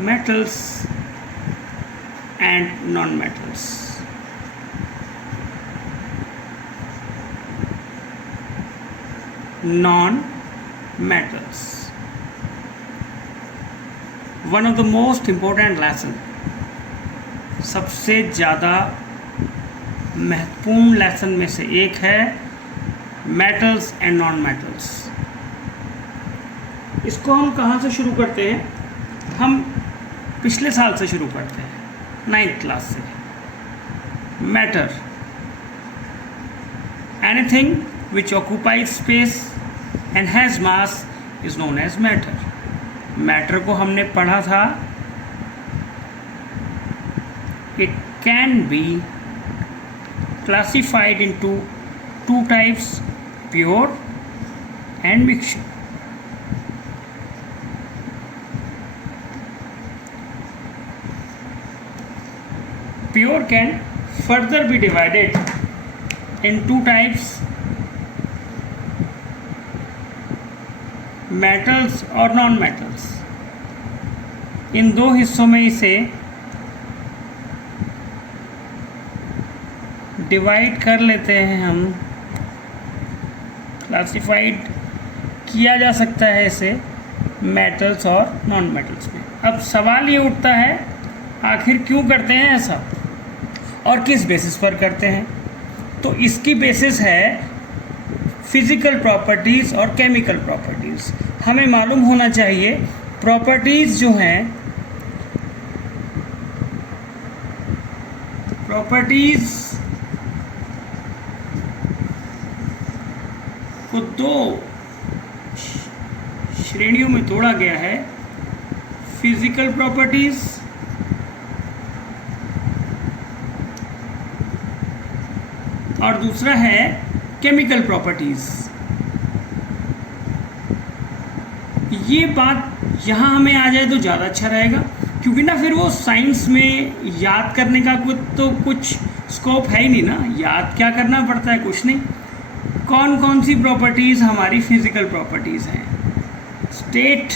metals and non-metals. Non-metals, one of the most important lesson, सबसे ज़्यादा महत्वपूर्ण lesson में से एक है मेटल्स एंड नॉन मेटल्स। इसको हम कहाँ से शुरू करते हैं? हम पिछले साल से शुरू करते हैं, 9th क्लास से। Matter, anything which occupies space and has mass is known as matter. Matter को हमने पढ़ा था, it can be classified into two types, pure and mixture. Pure can further be divided in two types, metals और non metals। इन दो हिस्सों में इसे divide कर लेते हैं हम, क्लासिफाइड किया जा सकता है इसे मेटल्स और नॉन मेटल्स में। अब सवाल ये उठता है, आखिर क्यों करते हैं ऐसा और किस बेसिस पर करते हैं? तो इसकी बेसिस है फिज़िकल प्रॉपर्टीज़ और केमिकल प्रॉपर्टीज़। हमें मालूम होना चाहिए प्रॉपर्टीज़ जो हैं, प्रॉपर्टीज़ को दो श्रेणियों में तोड़ा गया है, फिजिकल प्रॉपर्टीज और दूसरा है केमिकल प्रॉपर्टीज। ये बात यहाँ हमें आ जाए तो ज़्यादा अच्छा रहेगा, क्योंकि ना फिर वो साइंस में याद करने का कुछ स्कोप है ही नहीं ना। याद क्या करना पड़ता है? कुछ नहीं। कौन कौन सी प्रॉपर्टीज़ हमारी फिजिकल प्रॉपर्टीज़ हैं? स्टेट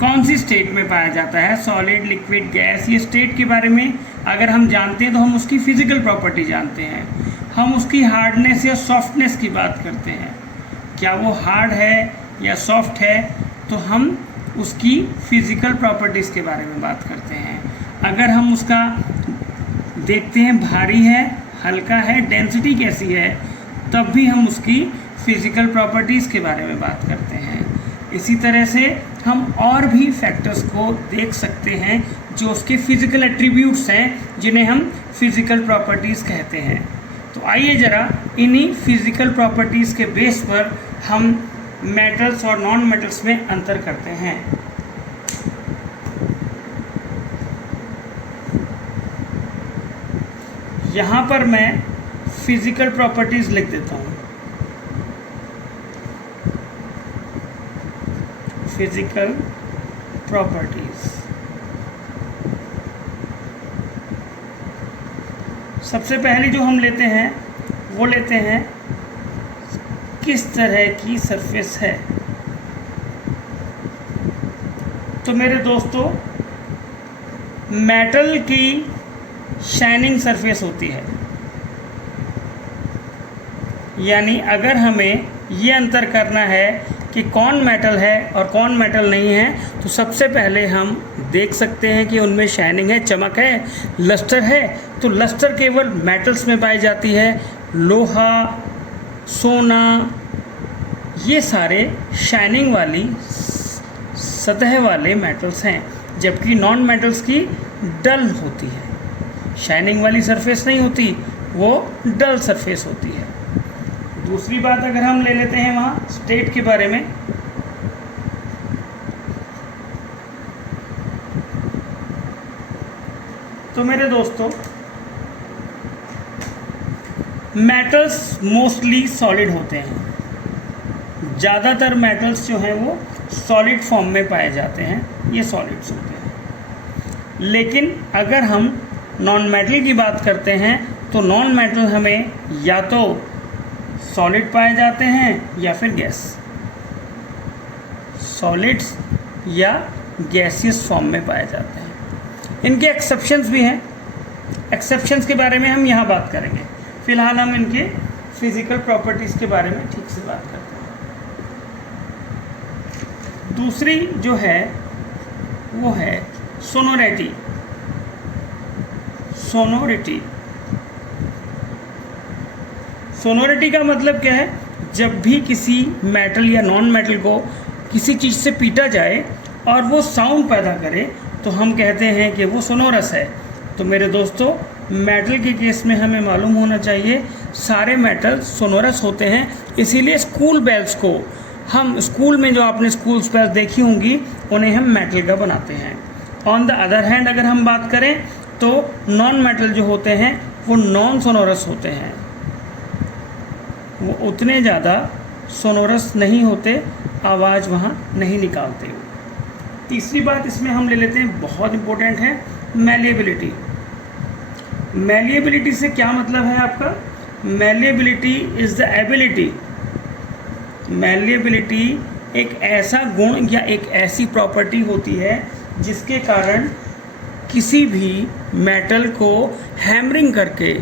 कौन सी स्टेट में पाया जाता है? Solid, liquid, gas. ये स्टेट के बारे में अगर हम जानते हैं तो हम उसकी फिजिकल प्रॉपर्टी जानते हैं। हम उसकी हार्डनेस या सॉफ्टनेस की बात करते हैं, क्या वो हार्ड है या सॉफ्ट है, तो हम उसकी फिजिकल प्रॉपर्टीज़ के बारे में बात करते हैं। अगर हम उसका देखते हैं भारी है, हल्का है, डेंसिटी कैसी है, तब भी हम उसकी फिज़िकल प्रॉपर्टीज़ के बारे में बात करते हैं। इसी तरह से हम और भी फैक्टर्स को देख सकते हैं जो उसके फिज़िकल एट्रीब्यूट्स हैं, जिन्हें हम फिज़िकल प्रॉपर्टीज़ कहते हैं। तो आइए ज़रा इन्हीं फिज़िकल प्रॉपर्टीज़ के बेस पर हम मेटल्स और नॉन मेटल्स में अंतर करते हैं। यहाँ पर मैं फिजिकल प्रॉपर्टीज़ लिख देता हूँ। फिजिकल प्रॉपर्टीज़, सबसे पहले जो हम लेते हैं वो लेते हैं किस तरह की सरफेस है। तो मेरे दोस्तों, मेटल की शाइनिंग सरफेस होती है, यानी अगर हमें ये अंतर करना है कि कौन मेटल है और कौन मेटल नहीं है, तो सबसे पहले हम देख सकते हैं कि उनमें शाइनिंग है, चमक है, लस्टर है। तो लस्टर केवल मेटल्स में पाई जाती है। लोहा, सोना, ये सारे शाइनिंग वाली सतह वाले मेटल्स हैं, जबकि नॉन मेटल्स की डल होती है। शाइनिंग वाली सरफेस नहीं होती, वो डल सरफेस होती है। दूसरी बात अगर हम ले लेते हैं वहाँ स्टेट के बारे में, तो मेरे दोस्तों, मेटल्स मोस्टली सॉलिड होते हैं। ज़्यादातर मेटल्स जो हैं वो सॉलिड फॉर्म में पाए जाते हैं, ये सॉलिड्स होते हैं। लेकिन अगर हम नॉन मेटल की बात करते हैं तो नॉन मेटल हमें या तो सॉलिड पाए जाते हैं या फिर गैस। सॉलिड्स या गैसियस फॉर्म में पाए जाते हैं। इनके एक्सेप्शंस भी हैं, एक्सेप्शंस के बारे में हम यहाँ बात करेंगे। फिलहाल हम इनके फिजिकल प्रॉपर्टीज़ के बारे में ठीक से बात करते हैं। दूसरी जो है वो है सोनोरिटी। सोनोरिटी, सोनोरिटी का मतलब क्या है? जब भी किसी मेटल या नॉन मेटल को किसी चीज़ से पीटा जाए और वो साउंड पैदा करे तो हम कहते हैं कि वो सोनोरस है। तो मेरे दोस्तों, मेटल के केस में हमें मालूम होना चाहिए सारे मेटल सोनोरस होते हैं। इसीलिए स्कूल बेल्स को हम स्कूल में जो आपने स्कूल बेल्स देखी होंगी उन्हें हम मेटल का बनाते हैं। ऑन द अदर हैंड अगर हम बात करें तो नॉन मेटल जो होते हैं वो नॉन सोनोरस होते हैं, वो उतने ज़्यादा सोनोरस नहीं होते, आवाज़ वहाँ नहीं निकालते। तीसरी बात इसमें हम ले लेते हैं, बहुत इम्पोर्टेंट है, मैलिएबिलिटी। मैलिएबिलिटी से क्या मतलब है आपका? Malleability is the ability, malleability एक ऐसा गुण या एक ऐसी प्रॉपर्टी होती है जिसके कारण किसी भी मेटल को हैमरिंग करके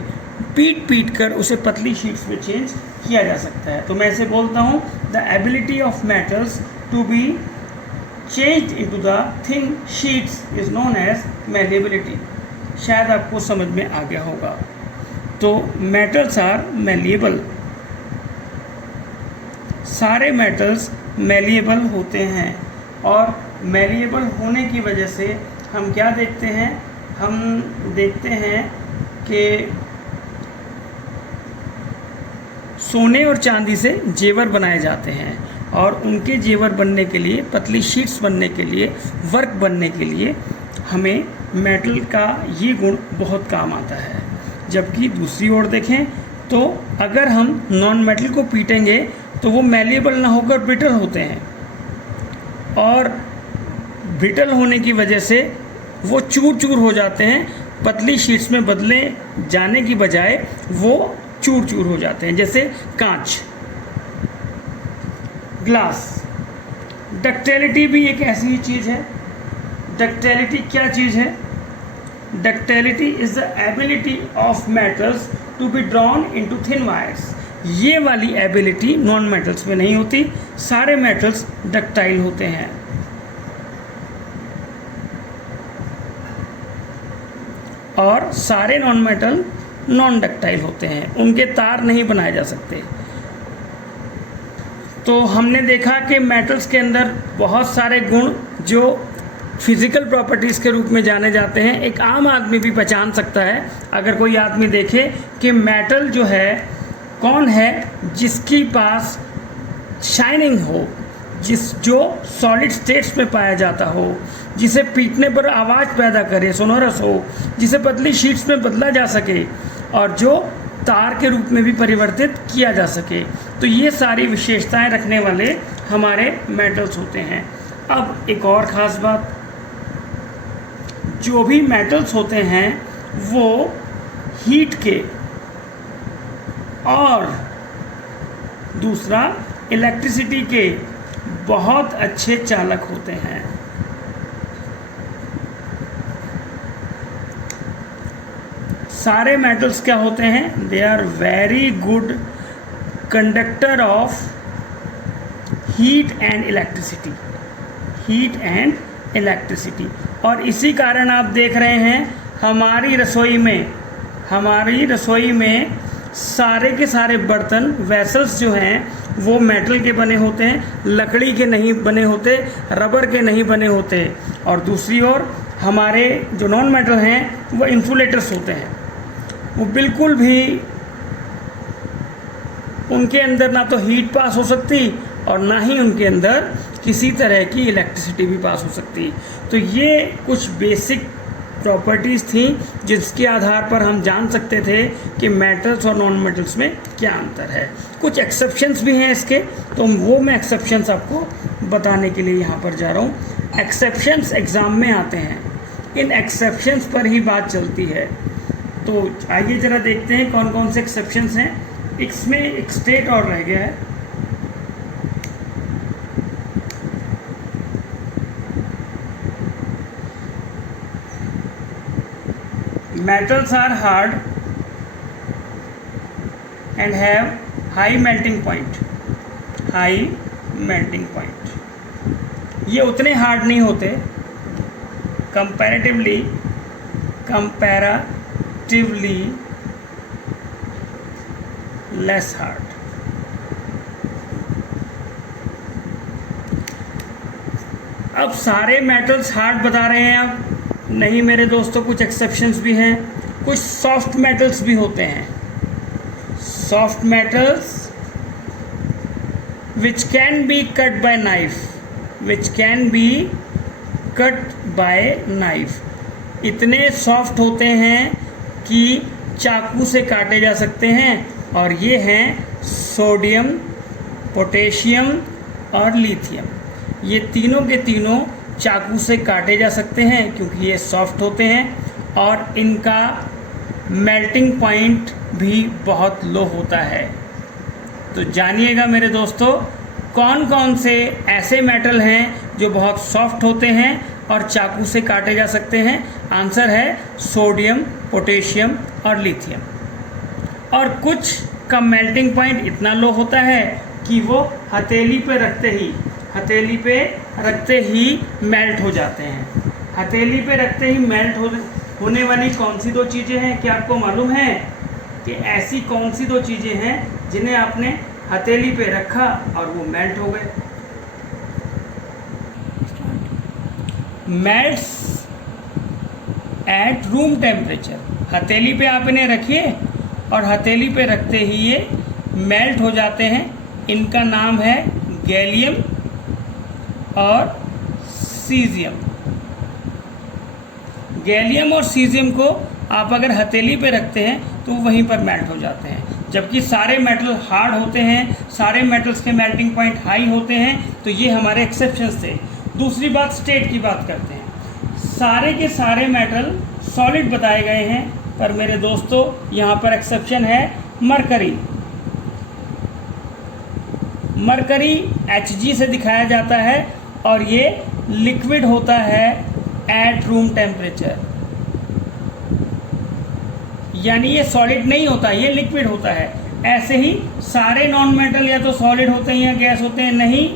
पीट कर उसे पतली शीट्स में चेंज किया जा सकता है। तो मैं इसे बोलता हूँ the ability of metals to be changed into the thin sheets is known as malleability. शायद आपको समझ में आ गया होगा। तो मेटल्स आर मैलिएबल, सारे मेटल्स मैलिएबल होते हैं और मैलिएबल होने की वजह से हम क्या देखते हैं? हम देखते हैं कि सोने और चांदी से जेवर बनाए जाते हैं और उनके जेवर बनने के लिए, पतली शीट्स बनने के लिए, वर्क बनने के लिए हमें मेटल का ये गुण बहुत काम आता है। जबकि दूसरी ओर देखें तो अगर हम नॉन मेटल को पीटेंगे तो वो मैलिएबल ना होकर ब्रिटल होते हैं और ब्रिटल होने की वजह से वो चूर चूर हो जाते हैं, पतली शीट्स में बदले जाने की बजाय वो चूर चूर हो जाते हैं, जैसे कांच, ग्लास। डक्टिलिटी भी एक ऐसी ही चीज़ है। डक्टिलिटी क्या चीज़ है? Ductility is the ability of metals to be drawn into thin wires. ये वाली एबिलिटी नॉन मेटल्स में नहीं होती, सारे मेटल्स डक्टाइल होते हैं। और सारे नॉन मेटल नॉन डक्टाइल होते हैं, उनके तार नहीं बनाए जा सकते। तो हमने देखा कि मेटल्स के अंदर बहुत सारे गुण जो फिज़िकल प्रॉपर्टीज़ के रूप में जाने जाते हैं, एक आम आदमी भी पहचान सकता है। अगर कोई आदमी देखे कि मेटल जो है कौन है जिसकी पास शाइनिंग हो, जो सॉलिड स्टेट्स में पाया जाता हो, जिसे पीटने पर आवाज़ पैदा करे, सोनोरस हो, जिसे पतली शीट्स में बदला जा सके और जो तार के रूप में भी परिवर्तित किया जा सके। तो ये सारी विशेषताएं रखने वाले हमारे मेटल्स होते हैं। अब एक और ख़ास बात, जो भी मेटल्स होते हैं वो हीट के और दूसरा इलेक्ट्रिसिटी के बहुत अच्छे चालक होते हैं। सारे मेटल्स क्या होते हैं? They are very good conductor of heat and electricity, heat and electricity. और इसी कारण आप देख रहे हैं हमारी रसोई में सारे के सारे बर्तन, वेसल्स जो हैं वो मेटल के बने होते हैं, लकड़ी के नहीं बने होते, रबर के नहीं बने होते। और दूसरी ओर हमारे जो नॉन मेटल हैं वो इंसुलेटर्स होते हैं, वो बिल्कुल भी उनके अंदर ना तो हीट पास हो सकती और ना ही उनके अंदर किसी तरह की इलेक्ट्रिसिटी भी पास हो सकती। तो ये कुछ बेसिक प्रॉपर्टीज़ थी जिसके आधार पर हम जान सकते थे कि मेटल्स और नॉन मेटल्स में क्या अंतर है। कुछ एक्सेप्शंस भी हैं इसके, तो वो मैं एक्सेप्शंस आपको बताने के लिए यहाँ पर जा रहा हूँ। एक्सेप्शंस एग्ज़ाम में आते हैं, इन एक्सेप्शंस पर ही बात चलती है। तो आइए ज़रा देखते हैं कौन कौन से एक्सेप्शंस हैं। इसमें एक स्टेट और रह गया है, metals are hard and have high melting point. High melting point. ये उतने हार्ड नहीं होते, comparatively less hard. अब सारे मेटल्स हार्ड बता रहे हैं आप? नहीं मेरे दोस्तों, कुछ एक्सेप्शंस भी हैं, कुछ सॉफ्ट मेटल्स भी होते हैं. Soft metals which can be cut by knife, इतने सॉफ्ट होते हैं कि चाकू से काटे जा सकते हैं, और ये हैं सोडियम, पोटेशियम और लिथियम. ये तीनों के तीनों चाकू से काटे जा सकते हैं क्योंकि ये सॉफ्ट होते हैं, और इनका मेल्टिंग पॉइंट भी बहुत लो होता है. तो जानिएगा मेरे दोस्तों, कौन कौन से ऐसे मेटल हैं जो बहुत सॉफ्ट होते हैं और चाकू से काटे जा सकते हैं. आंसर है सोडियम, पोटेशियम और लिथियम. और कुछ का मेल्टिंग पॉइंट इतना लो होता है कि वो हथेली पे रखते ही मेल्ट हो जाते हैं. हथेली पे रखते ही मेल्ट होने वाली कौन सी दो चीज़ें हैं, क्या आपको मालूम है कि ऐसी कौन सी दो चीज़ें हैं जिन्हें आपने हथेली पे रखा और वो मेल्ट हो गए? Melts at room temperature. हथेली पे आप इन्हें रखिए और हथेली पे रखते ही ये मेल्ट हो जाते हैं. इनका नाम है गैलियम और सीजियम. गैलियम और सीजियम को आप अगर हथेली पे रखते हैं तो वहीं पर मेल्ट हो जाते हैं, जबकि सारे मेटल हार्ड होते हैं, सारे मेटल्स के मेल्टिंग पॉइंट हाई होते हैं. तो ये हमारे एक्सेप्शंस थे. दूसरी बात, स्टेट की बात करते हैं. सारे के सारे मेटल सॉलिड बताए गए हैं, पर मेरे दोस्तों यहाँ पर एक्सेप्शन है मरकरी. मरकरी Hg से दिखाया जाता है और ये लिक्विड होता है एट रूम टेम्परेचर, यानी ये सॉलिड नहीं होता, ये लिक्विड होता है. ऐसे ही सारे नॉन मेटल या तो सॉलिड होते हैं या गैस होते हैं. नहीं,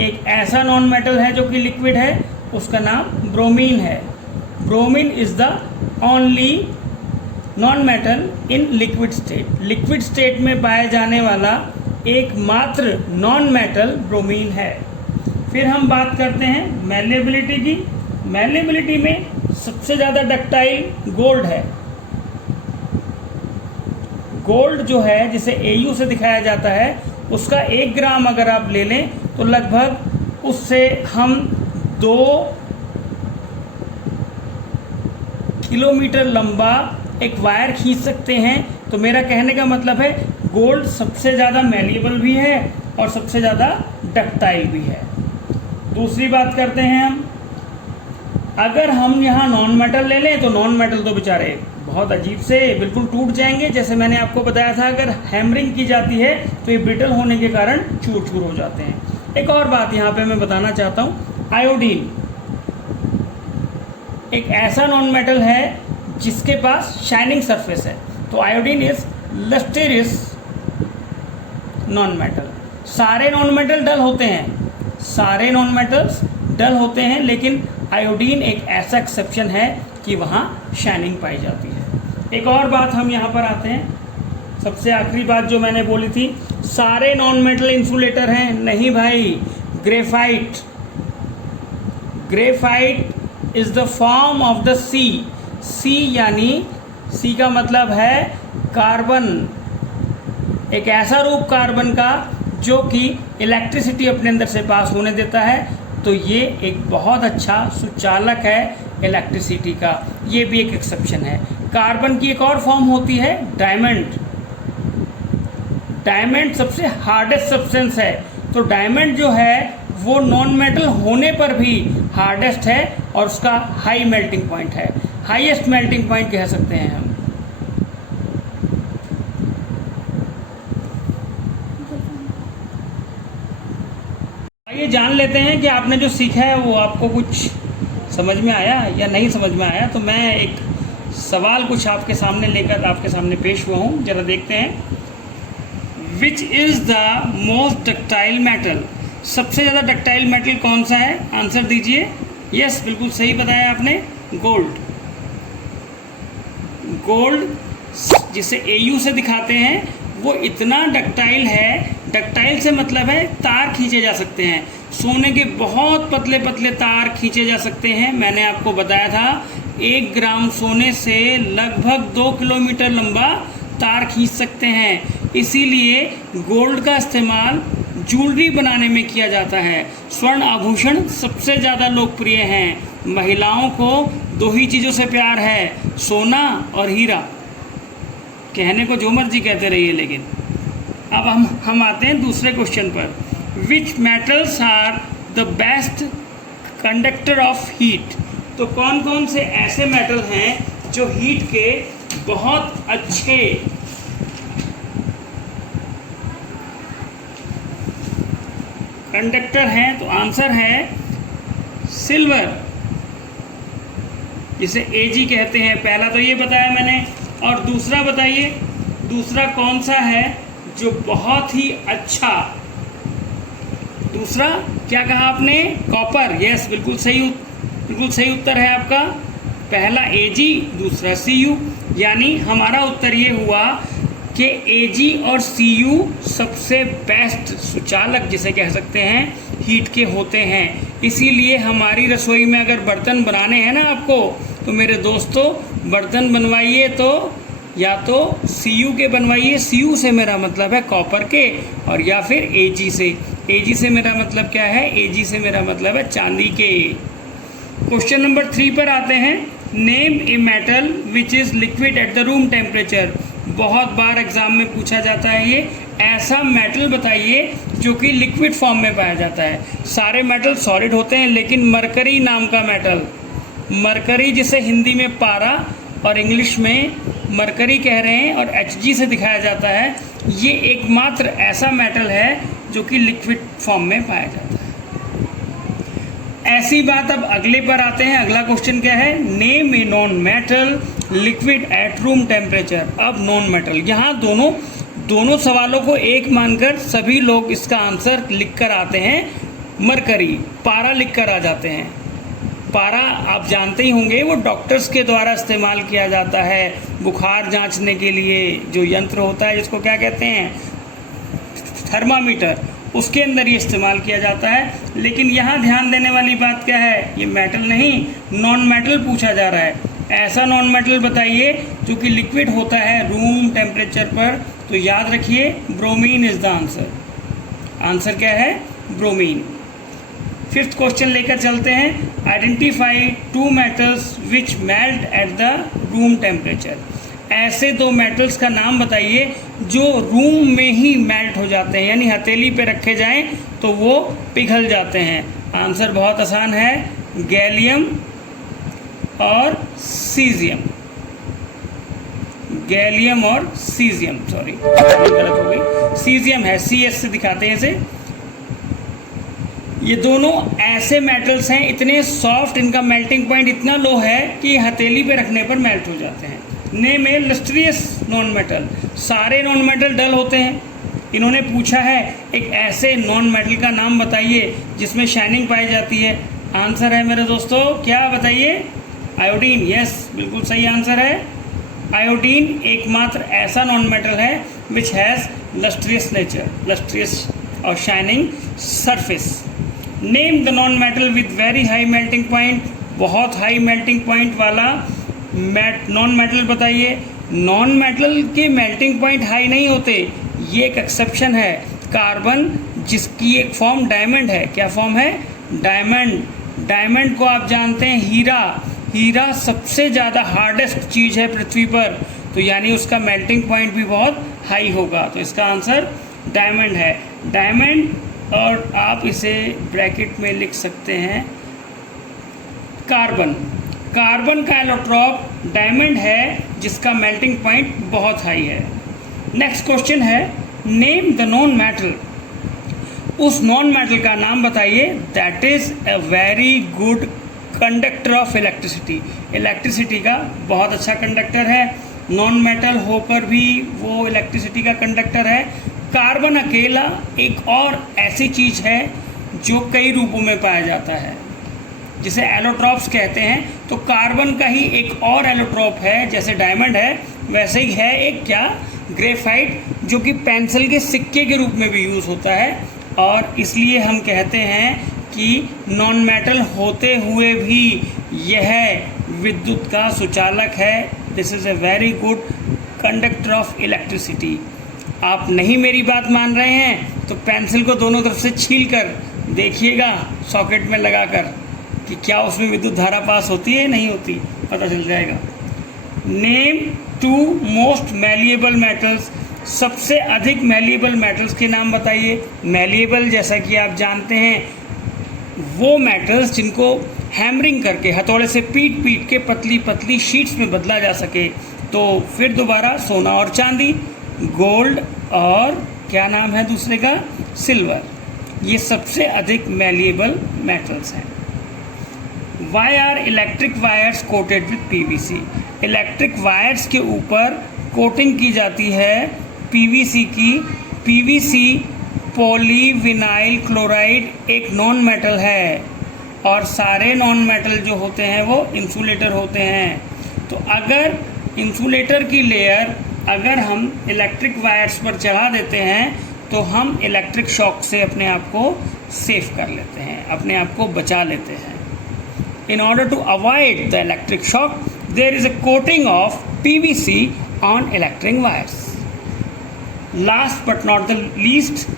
एक ऐसा नॉन मेटल है जो कि लिक्विड है, उसका नाम ब्रोमीन है. Bromine is the only non metal in liquid state. Liquid state में पाया जाने वाला एकमात्र नॉन मेटल ब्रोमीन है. फिर हम बात करते हैं मैलेबिलिटी की. मैलेबिलिटी में सबसे ज़्यादा डक्टाइल गोल्ड है. गोल्ड जो है, जिसे Au से दिखाया जाता है, उसका 1 ग्राम अगर आप ले लें तो लगभग उससे हम 2 किलोमीटर लंबा एक वायर खींच सकते हैं. तो मेरा कहने का मतलब है गोल्ड सबसे ज़्यादा मैलिएबल भी है और सबसे ज़्यादा डक्टाइल भी है. दूसरी बात करते हैं हम, अगर हम यहाँ नॉन मेटल ले लें तो नॉन मेटल तो बेचारे बहुत अजीब से बिल्कुल टूट जाएंगे. जैसे मैंने आपको बताया था, अगर हैमरिंग की जाती है तो ये ब्रिटल होने के कारण चूर चूर हो जाते हैं. एक और बात यहाँ पे मैं बताना चाहता हूँ, आयोडीन एक ऐसा नॉन मेटल है जिसके पास शाइनिंग सरफेस है. तो आयोडीन इज लस्टेरियस नॉन मेटल. सारे नॉन मेटल डल होते हैं, सारे नॉन मेटल्स डल होते हैं, लेकिन आयोडीन एक ऐसा एक्सेप्शन है कि वहाँ शाइनिंग पाई जाती है. एक और बात हम यहाँ पर आते हैं, सबसे आखिरी बात जो मैंने बोली थी, सारे नॉन मेटल इंसुलेटर हैं. नहीं भाई, graphite is the form of the C यानी सी का मतलब है कार्बन, एक ऐसा रूप कार्बन का जो कि इलेक्ट्रिसिटी अपने अंदर से पास होने देता है. तो ये एक बहुत अच्छा सुचालक है इलेक्ट्रिसिटी का. ये भी एक एक्सेप्शन है. कार्बन की एक और फॉर्म होती है डायमंड. डायमंड सबसे हार्डेस्ट सब्सटेंस है. तो डायमंड जो है वो नॉन मेटल होने पर भी हार्डेस्ट है और उसका हाई मेल्टिंग पॉइंट है, हाईएस्ट मेल्टिंग पॉइंट कह सकते हैं हम. आइए जान लेते हैं कि आपने जो सीखा है वो आपको कुछ समझ में आया या नहीं समझ में आया. तो मैं एक सवाल कुछ आपके सामने लेकर आपके सामने पेश हुआ हूँ, जरा देखते हैं। Which is the most ductile metal, सबसे ज़्यादा डक्टाइल मेटल कौन सा है? आंसर दीजिए। यस, बिल्कुल सही बताया आपने, गोल्ड। गोल्ड जिसे AU से दिखाते हैं वो इतना डक्टाइल है, डक्टाइल से मतलब है तार खींचे जा सकते हैं। सोने के बहुत पतले पतले तार खींचे जा सकते हैं। मैंने आपको बताया था 1 ग्राम सोने से लगभग 2 किलोमीटर लंबा तार खींच सकते हैं। इसीलिए गोल्ड का इस्तेमाल ज्वेलरी बनाने में किया जाता है। स्वर्ण आभूषण सबसे ज़्यादा लोकप्रिय हैं। महिलाओं को 2 ही चीज़ों से प्यार है, सोना और हीरा। कहने को जो मर्जी कहते रहिए, लेकिन अब हम आते हैं दूसरे क्वेश्चन पर। Which metals are the best conductor of heat, तो कौन कौन से ऐसे मेटल हैं जो हीट के बहुत अच्छे कंडक्टर हैं? तो आंसर है सिल्वर, जिसे Ag कहते हैं। पहला तो ये बताया मैंने, और दूसरा बताइए, दूसरा कौन सा है जो बहुत ही अच्छा? दूसरा क्या कहा आपने? कॉपर। यस, बिल्कुल सही उत्तर है आपका। पहला Ag, दूसरा Cu, यानी हमारा उत्तर ये हुआ कि Ag और Cu सबसे बेस्ट सुचालक जिसे कह सकते हैं हीट के होते हैं। इसीलिए हमारी रसोई में अगर बर्तन बनाने हैं ना आपको, तो मेरे दोस्तों बर्तन बनवाइए तो या तो Cu के बनवाइए, Cu से मेरा मतलब है कॉपर के, और या फिर Ag से। Ag से मेरा मतलब क्या है? Ag से मेरा मतलब है चांदी के। क्वेश्चन नंबर 3 पर आते हैं। Name a metal which is liquid at the room temperature, बहुत बार एग्जाम में पूछा जाता है ये। ऐसा मेटल बताइए जो कि लिक्विड फॉर्म में पाया जाता है। सारे मेटल सॉलिड होते हैं, लेकिन मरकरी नाम का मेटल, मरकरी जिसे हिंदी में पारा और इंग्लिश में मरकरी कह रहे हैं और Hg से दिखाया जाता है, ये एकमात्र ऐसा मेटल है जो कि लिक्विड फॉर्म में पाया जाता है। ऐसी बात अब अगले पर आते हैं। अगला क्वेश्चन क्या है? Name a non metal liquid at room temperature. अब नॉन मेटल, यहाँ दोनों सवालों को एक मानकर सभी लोग इसका आंसर लिख कर आते हैं। मरकरी, पारा लिख कर आ जाते हैं। पारा आप जानते ही होंगे, वो डॉक्टर्स के द्वारा इस्तेमाल किया जाता है बुखार जांचने के लिए। जो यंत्र होता है जिसको क्या कहते हैं? थर्मामीटर, उसके अंदर ये इस्तेमाल किया जाता है। लेकिन यहाँ ध्यान देने वाली बात क्या है? ये मेटल नहीं, नॉन मेटल पूछा जा रहा है। ऐसा नॉन मेटल बताइए जो कि लिक्विड होता है रूम टेम्परेचर पर। तो याद रखिए, bromine is the answer. Answer क्या है? ब्रोमीन। 5th क्वेश्चन लेकर चलते हैं। Identify 2 metals which melt at the room temperature. ऐसे 2 मेटल्स का नाम बताइए जो रूम में ही मेल्ट हो जाते हैं, यानी हथेली पे रखे जाएं तो वो पिघल जाते हैं। आंसर बहुत आसान है, गैलियम और सीजियम। गैलियम और सीजियम, सॉरी गलत हो गई, सीजियम है, CS से दिखाते हैं इसे। ये दोनों ऐसे मेटल्स हैं, इतने सॉफ्ट, इनका मेल्टिंग पॉइंट इतना लो है कि हथेली पे रखने पर मेल्ट हो जाते हैं। नेम ए लस्ट्रियस नॉन मेटल। सारे नॉन मेटल डल होते हैं। इन्होंने पूछा है एक ऐसे नॉन मेटल का नाम बताइए जिसमें शाइनिंग पाई जाती है। आंसर है मेरे दोस्तों, क्या बताइए? आयोडीन। यस, बिल्कुल सही आंसर है। आयोडीन एकमात्र ऐसा नॉन मेटल है विच हैज़ लस्ट्रियस नेचर, लस्ट्रियस और shining surface. Name the non metal with very high melting point. बहुत हाई मेल्टिंग पॉइंट वाला नॉन मेटल बताइए। नॉन मेटल के मेल्टिंग पॉइंट हाई नहीं होते, ये एक एक्सेप्शन है। कार्बन, जिसकी एक फॉर्म डायमंड है। क्या फॉर्म है? डायमंड। डायमंड को आप जानते हैं हीरा। हीरा सबसे ज़्यादा हार्डेस्ट चीज़ है पृथ्वी पर, तो यानी उसका मेल्टिंग पॉइंट भी बहुत हाई होगा। तो इसका आंसर डायमंड है। डायमंड, और आप इसे ब्रैकेट में लिख सकते हैं कार्बन। कार्बन का एलोट्रॉप डायमंड है जिसका मेल्टिंग पॉइंट बहुत हाई है। नेक्स्ट क्वेश्चन है, नेम द नॉन मेटल। उस नॉन मेटल का नाम बताइए that is a very good conductor of electricity, electricity का बहुत अच्छा कंडक्टर है, नॉन मेटल होकर भी वो इलेक्ट्रिसिटी का कंडक्टर है। कार्बन अकेला एक और ऐसी चीज़ है जो कई रूपों में पाया जाता है, जिसे एलोट्रॉप्स कहते हैं। तो कार्बन का ही एक और एलोट्रॉप है, जैसे डायमंड है वैसे ही है एक क्या, ग्रेफाइट, जो कि पेंसिल के सिक्के के रूप में भी यूज़ होता है। और इसलिए हम कहते हैं कि नॉन मेटल होते हुए भी यह विद्युत का सुचालक है। This is a very good conductor of electricity. आप नहीं मेरी बात मान रहे हैं तो पेंसिल को दोनों तरफ से छील कर देखिएगा सॉकेट में लगाकर कि क्या उसमें विद्युत धारा पास होती है नहीं होती, पता चल जाएगा। नेम 2 मोस्ट मैलिएबल मेटल्स, सबसे अधिक मैलिएबल मेटल्स के नाम बताइए। मैलिएबल जैसा कि आप जानते हैं वो मेटल्स जिनको हैमरिंग करके हथौड़े से पीट पीट के पतली पतली शीट्स में बदला जा सके। तो फिर दोबारा सोना और चांदी, गोल्ड और क्या नाम है दूसरे का, सिल्वर, ये सबसे अधिक मैलिएबल मेटल्स हैं। Why are electric wires coated with PVC, electric wires के ऊपर कोटिंग की जाती है PVC की। PVC पॉलीविनाइल क्लोराइड एक नॉन मेटल है और सारे नॉन मेटल जो होते हैं वो इंसुलेटर होते हैं। तो अगर इंसुलेटर की लेयर अगर हम इलेक्ट्रिक वायर्स पर चढ़ा देते हैं तो हम इलेक्ट्रिक शॉक से अपने आप को सेफ कर लेते हैं, अपने आप को बचा लेते हैं। In order to avoid the electric shock, there is a coating of PVC on electric wires. Last but not the least,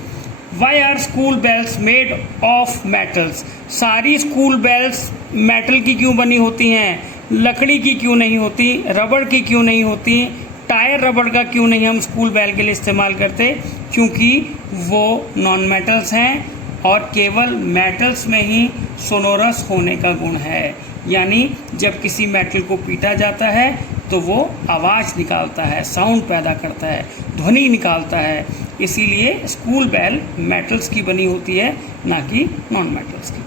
why are school bells made of metals? सारी स्कूल बेल्स मेटल की क्यों बनी होती हैं? लकड़ी की क्यों नहीं होती? रबड़ की क्यों नहीं होती? टायर रबड़ का क्यों नहीं हम स्कूल बेल के लिए इस्तेमाल करते? क्योंकि वो नॉन मेटल्स हैं और केवल मेटल्स में ही सोनोरस होने का गुण है, यानी जब किसी मेटल को पीटा जाता है तो वो आवाज़ निकालता है, साउंड पैदा करता है, ध्वनि निकालता है। इसीलिए स्कूल बेल मेटल्स की बनी होती है, ना कि नॉन मेटल्स की।